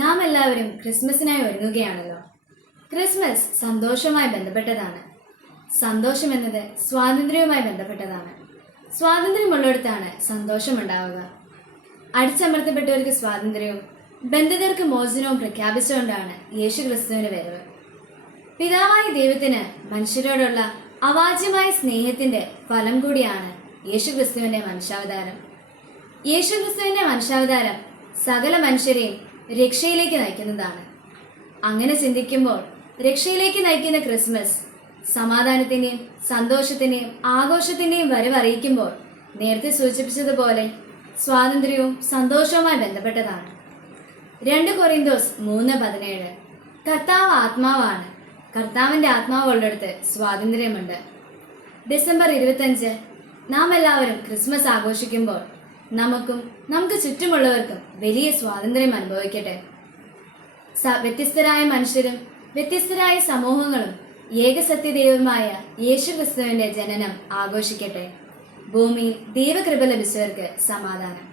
നാം എല്ലാവരും ക്രിസ്മസിനായി ഒരുങ്ങുകയാണല്ലോ. ക്രിസ്മസ് സന്തോഷവുമായി ബന്ധപ്പെട്ടതാണ്. സന്തോഷം എന്നത് സ്വാതന്ത്ര്യവുമായി ബന്ധപ്പെട്ടതാണ്. സ്വാതന്ത്ര്യമുള്ളിടത്താണ് സന്തോഷമുണ്ടാവുക. അടിച്ചമർത്തപ്പെട്ടവർക്ക് സ്വാതന്ത്ര്യവും ബന്ധിതർക്ക് മോചനവും പ്രഖ്യാപിച്ചുകൊണ്ടാണ് യേശു ക്രിസ്തുവിന്റെ വരവ്. പിതാവായ ദൈവത്തിന് മനുഷ്യരോടുള്ള അവാച്യമായ സ്നേഹത്തിന്റെ ഫലം കൂടിയാണ് യേശു ക്രിസ്തുവിന്റെ മനുഷ്യാവതാരം. യേശു ക്രിസ്തുവിന്റെ മനുഷ്യാവതാരം സകല മനുഷ്യരെയും രക്ഷയിലേക്ക് നയിക്കുന്നതാണ്. അങ്ങനെ ചിന്തിക്കുമ്പോൾ രക്ഷയിലേക്ക് നയിക്കുന്ന ക്രിസ്മസ് സമാധാനത്തിന്റെയും സന്തോഷത്തിന്റെയും ആഘോഷത്തിന്റെയും വരവ് അറിയിക്കുമ്പോൾ നേരത്തെ സൂചിപ്പിച്ചതുപോലെ സ്വാതന്ത്ര്യവും സന്തോഷവുമായി ബന്ധപ്പെട്ടതാണ്. 2 കൊറിന്തോസ് 3:17 കർത്താവ് ആത്മാവാണ്, കർത്താവിന്റെ ആത്മാവ് ഉള്ളിടത്ത് സ്വാതന്ത്ര്യമുണ്ട്. ഡിസംബർ 25 നാം എല്ലാവരും ക്രിസ്മസ് ആഘോഷിക്കുമ്പോൾ നമുക്ക് ചുറ്റുമുള്ളവർക്കും വലിയ സ്വാതന്ത്ര്യം അനുഭവിക്കട്ടെ. വ്യത്യസ്തരായ മനുഷ്യരും വ്യത്യസ്തരായ സമൂഹങ്ങളും ഏകസത്യദൈവമായ യേശു ക്രിസ്തുവിന്റെ ജനനം ആഘോഷിക്കട്ടെ. ഭൂമിയിൽ ദൈവകൃപ ലഭിച്ചവർക്ക് സമാധാനം.